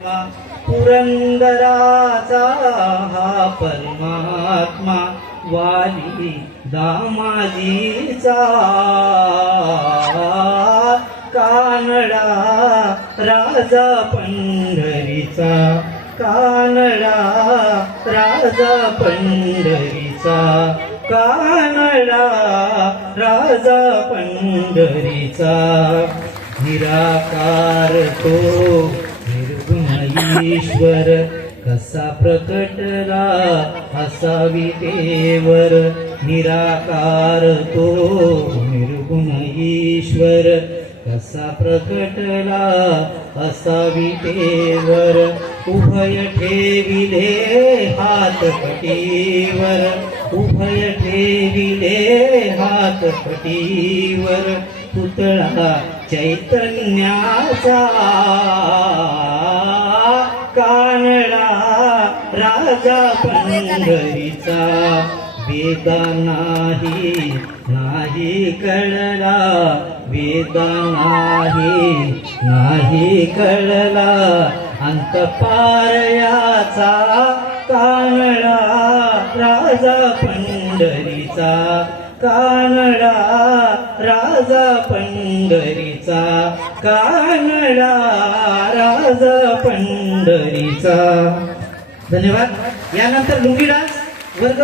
पुरंदराचा हा परमात्मा वाली दामाजीचा कानडा राजा पंढरीचा कानडा राजा पंढरीचा कानडा राजा पंढरीचा निराकार तो ईश्वर कसा प्रकटला असा विटेवर निराकार तो निर्गुण ईश्वर कसा प्रकटला असा विटेवर उभय ठेविले हात पटीवर उभय ठेविले हात पटीवर पुतळा चैतन्याचा कानडा राजा पंढरीचा वेदा नाही कळला वेदा नाही कळला अंतपारयाचा कानडा राजा पंढरीचा कानडा राजा पंढरीचा कानडा राजा पंढरीचा. धन्यवाद. यानंतर लुंगी डान्स वर्ग